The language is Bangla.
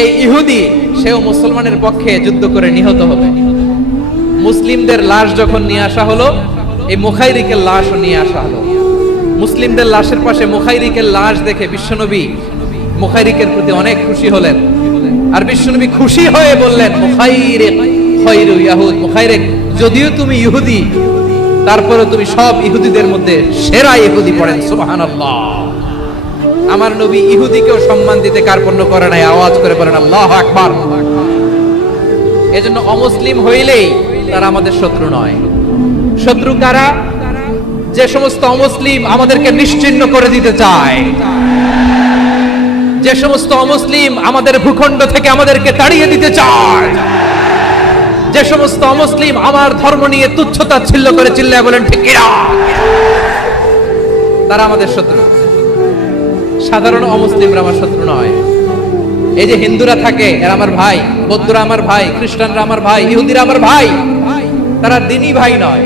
এই ইহুদি সেও মুসলমানের পক্ষে যুদ্ধ করে নিহত হবে। মুসলিমদের লাশ যখন নিয়ে আসা হলো, এই মুখাইরিকের লাশও নিয়ে আসা হলো। মুসলিমদের লাশের পাশে মুখাইরিকের লাশ দেখে বিশ্বনবী মুখাইরিকের প্রতি অনেক খুশি হলেন। আর বিশ্বনবী খুশি হয়ে বললেন, মুখাইরিক খায়রু ইয়াহুদ, মুখাইরিক যদিও তুমি ইহুদি, তারপরে তুমি সব ইহুদিদের মধ্যে সেরা ইহুদি। পড়েন সুবহানাল্লাহ। আমার নবী ইহুদিকেও সম্মান দিতে কার্পণ্য করে নাই, আওয়াজ করে বলেন আল্লাহু আকবার। এজন্য অমুসলিম হইলেই তারা আমাদের শত্রু নয়। শত্রু কারা? যে সমস্ত অমুসলিম আমাদেরকে নিশ্চিহ্ন করে দিতে চায়, যে সমস্ত অমুসলিম আমাদের ভূখণ্ড থেকে আমাদেরকে তাড়িয়ে দিতে চায়, যে সমস্ত অমুসলিম আমার ধর্ম নিয়ে তুচ্ছতাচ্ছিল্য করে চিল্লায় বলেন ঠিক কিনা, তারা আমাদের শত্রু। সাধারণ অমুসলিমরা আমার শত্রু নয়। এই যে হিন্দুরা থাকে এরা আমার ভাই, বৌদ্ধরা আমার ভাই, খ্রিস্টানরা আমার ভাই, ইহুদিরা আমার ভাই, তারা দ্বীনি ভাই নয়।